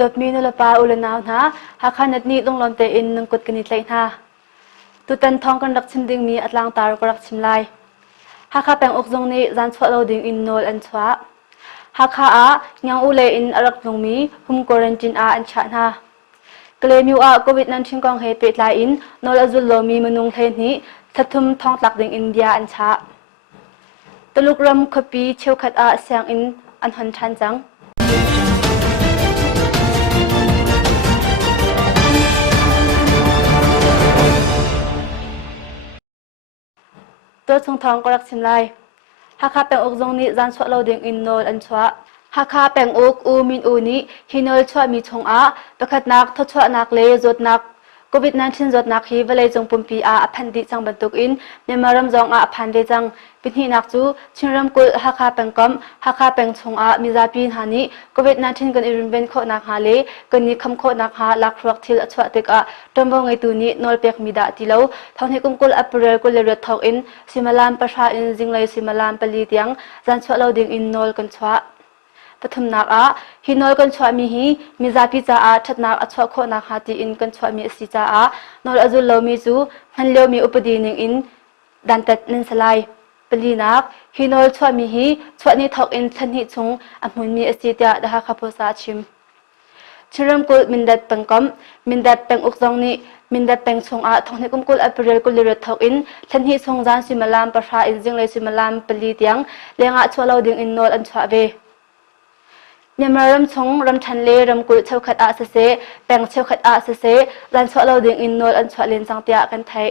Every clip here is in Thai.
ดดมีนลปาอุลนาวนะหากขันนี้ต้องลอนเตอินนึงกดกันนิดเลยนะตุตันทองกันรักชิมดิ่งมีอัตลังตารุกรักชิมไลหากข้าแปลงอกจงนี้จันสวดเราดิ่งอินโนลอันสวะหากข้ายังอุเลอินอรักลงมีหุมกอรันจินอันชานะกเลมิวโควิด19กองเหตุเป็นลายอินโนลอจุลโลมีมนุงเทนี้ทัดทุมทองตักดิ่งอินเดียอันชาตลุกรำขปีเชี่ยวขัดเสียงอินอันหันชันจังตัวทรงทองก็รักชิมไลหากข้าแปลงอกจงนี้จันสวดเราดิ่งอินโนลอันสวะหากข้าแปลงอกอูมินอูนี้ฮินอลชวมีชงประคัดนักทศวนักเลจดนักโควิด19จดนักฮีเวลจงปุ่มปีอพันดิจังบรรทุกอินเนมารำจงพันดิจังปินหินักจูชินรำกุลหากข้าแปลงกอมหากข้าแปลงชงมิซาปีนหานี้โควิด19กันอิรุนเบนโคนักฮาเลกันนี้คำโคนักฮาลักรักทิลชวติกตมบงไอตูนี้นอลเปียกมีดาติเลวทางให้กุมกุลอัปเรลกุลเลรทอกอินสิมาลามประชาอินจิงเลยสิมาลามปลีเตียงจันชวเราดิ่งอินนอลกันชวปฐมนักฮินอลกันชวมีฮีมิซาพิจาชัดนักชวโคนักฮาตีอินกันชวมีสิจานอลอจุลโลมีจูฮันเลวมีอุปดีนิงอินดันตัดนินสลายปลีนักฮินอลชวมีฮีชวนี้ทอกอินทันหิชงอมุนมีสิจาดะฮะขับโพสาชิมชิรมกุลมินดัดเป็งกอมมินดัดเป็งอุกจงนี้มินดัดเป็งชงทองให้กุมกุลอัปเรลกุลเลรทอกอินทันหิชงจานสิมาลามประชาอินจิงเลยสิมาลามปลีเตียงเลี้ยงชวเราดิ่งอินนอลอันชวเวเนมารำชงรำชันเลรำกุลเชวขัดเสแปลงเชวขัดเสรันสวเราดิ่งอินโนลอันสวเลนจังเตียกันไทย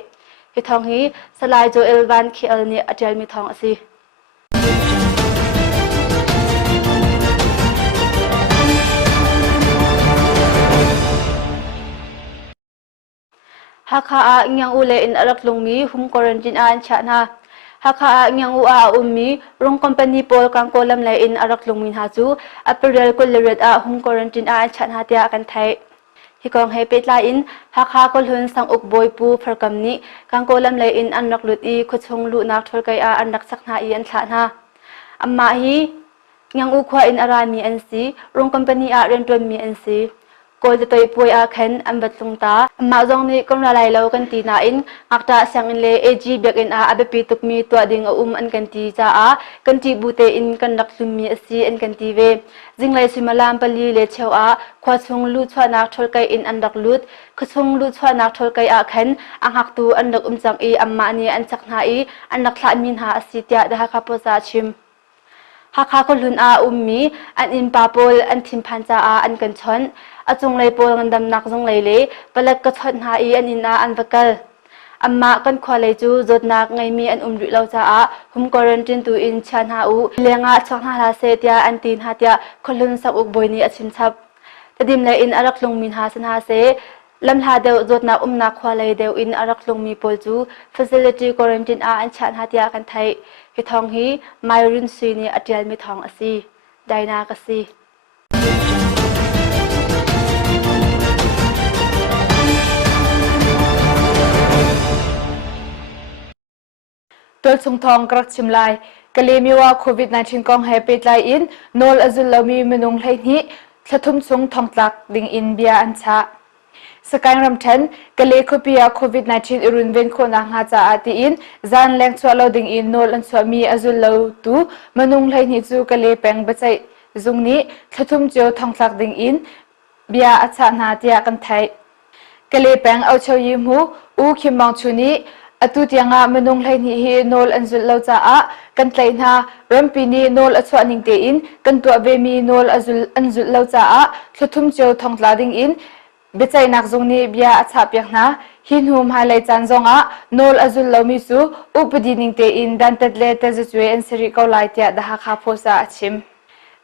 ฮิทองฮีสลายโจเอลวันคีเอลเนียอเจลมีทองอสีหากข้ายังอุเลอินอรักลงมีหุมกอรันจินอันชานาหากข้ายังอุมีรงคอมพานีโพลกังโกลัมเลอินอารักลงมินฮาจูอัปเรลกุลเลเรดหุมควอรันตินอันชันฮาเตียกันไทยฮิกองเฮปิตลาอินหากข้ากุลหุนสังอุกบอยปูฟรกัมนี้กังโกลัมเลอินอันรักลุดขุดชงลุนักทอลไกอันรักสักนาอันชานาอัมมาฮียังอุควาอินอารามีอันซีรงคอมพานีเรนตัวมีอันซีก็จะตัวป่วยอาคันอันบัดลงตามาจงนี้ก็ละลายเรากันตีน่าอินอักตาเสียงอินเลเอจีเบียกอินอาเบปีตุกมีตัวดิ่งอันกันตีจ้ากันตีบูเตอินกันรักลุมีสีอันกันตีเวจิงเลยสิมาลามปลีเลเชวขวาชงลูชวนักทอลไกอินอันรักลุดขชงลูชวนักทอลไกอาคันอังหักตูอันรักจังอัมมานีอันจักนาอันรักลามินหาสิเตียดะฮะคาโพซาชิมหากข้าคนลุนมีอันอินปาโปลอันทิมพันจาอันกันชนจงเลยโปลกันดำนักจงเลยเลปลักกระชนหาอันอินอันวกลอัมมากันควาเลยจูจดนักไงมีอันริเราจ้าหุมกอรันตินตูอินชันหาเลียงชักหาลาเซตยาอันตีนหาตยาคนลุนสักอุกบอยนี้ชิมชับแต่ดิมเลยอินอารักลงมินหาสันหาเซลำหาเดวจดนักนักควาเลยเดวอินอารักลงมีโปลจู facility quarantine อันชันหาตยากันไทยฮิทองฮีไมรินซีนีอัจฉริยมีทองอสีไดนากสีตัวทรงทองกรักชิมลายกะเลมีว่าโควิด19กองให้ปิดลายอินโนลอจุลเรามีมนุงไหนี้สะทุ่มทรงทองตักดิ่งอินเบียอันชาสกายรำเทนกะเลคุปียาโควิด19อิรุนเวนโคนังฮาจาอาติอินจานแรงชัวเราดิ่งอินโนลอันชัวมีอจุลเราตูมนุงไหนี้จูกะเลแปงบัจใจจุงนี้สะทุ่มเจียวทองตักดิ่งอินเบียอัชานาเตียกันไทยกะเลแปงเอาเชยิมหูคิมมังชุนีอตุติยงามนุงไหนี้ฮีโนลอันจุลเราจ้ากันไทยนารัมปีนีโนลอัชวานิงเตอินกันตัวเวมีโนลอันจุลเราจ้าสะทุ่มเจียวทองตักดิ่งอินเบจัยนักจงนี้เบียอัชาเปียกนะหินหุมหาเลยจันจงโนลอจุลเรามีสูอุปดีนิงเตอินดันตัดเลตจะช่วยอันสิริกาไลเตียดะฮะคาโพสาชิม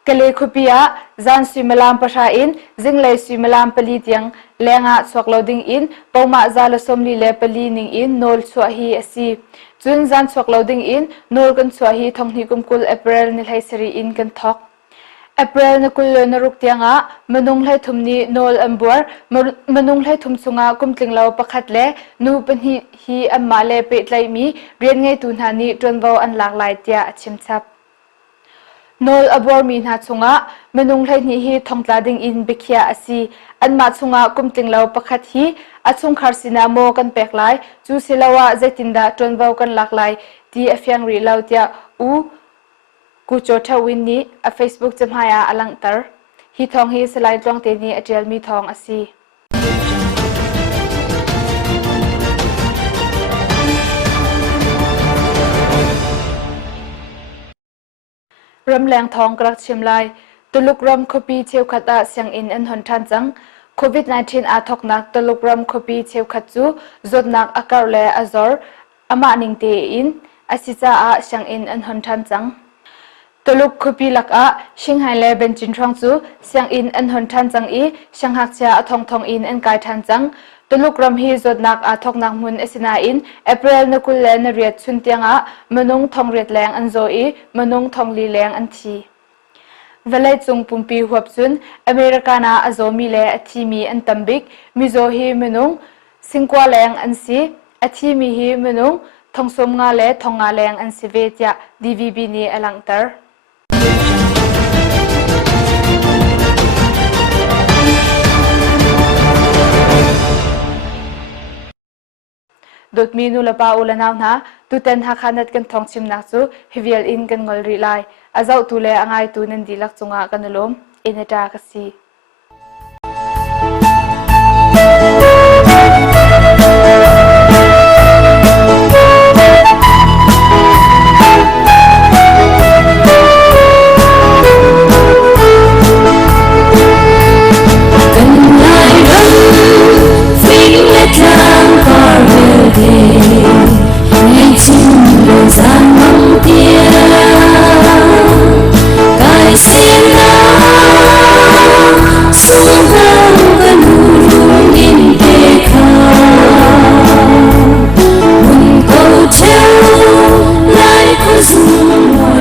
กะเลคุปียาจันสิมลามประชาอินจิงเลยสิมลามปลีเตียงแรงสวกเราดิ่งอินปมาจาลสมลีเลปลีนิงอินโนลสวฮีอสีจุนจันสวกเราดิ่งอินโนลกันสวฮีทองนิกุมกุลเอเปรลนิลไฮสรีอินกันทอกเอเปรลนกุลนรุกเตียงมนุงไหทุมนีโนลอัมบัวมนุงไหทุมสุงกุมติงเราประคัดเลนูเป็นฮีอัมมาเลเปตไลมีเรียนไงตุนหานีจนวาอันหลากหลายเตียชิมชับ nol abor mi na chunga menung hlai ni hi thongtlading in bekhia asi anma chunga kumting lo pakhat hi achung kharsina mo kan peklai chu silawa zetinda tonbau kan laklai ti afyang ri lautia u ku chotha win ni a Facebook chamhaya alangtar hi thong hi slide tong te ni atel mi thong asi ramlang thong krak chimlai tulukram khopi cheukhata siang in an hon than chang COVID-19 a thoknak tulukram khopi cheukhat chu zotnak akar le azor ama ningte in asicha a siang in an hon than chang tuluk khopi lak a shinghai le benchin thong chu siang in an hon than chang i shanghak cha athong thong in an kai than chang tulukram hi zotnak a thoknak mun asina in April na kul le na riat chuntianga manung thong riat leng an zo i manung thong li leng an thi velai chung pumpi huap chun Americana azomi le athimi an tambik mizo hi manung singkwa leng an si athimi hi manung thongsom nga le thonga leng an si ve tia DVB ni alangtar dot minu lapa ulanaw na tuten hakhanat kan thongchim nak chu hivial in kan ngol ri lai azau tu le angai tu nan dilak chunga kanulom inata kasi Zoom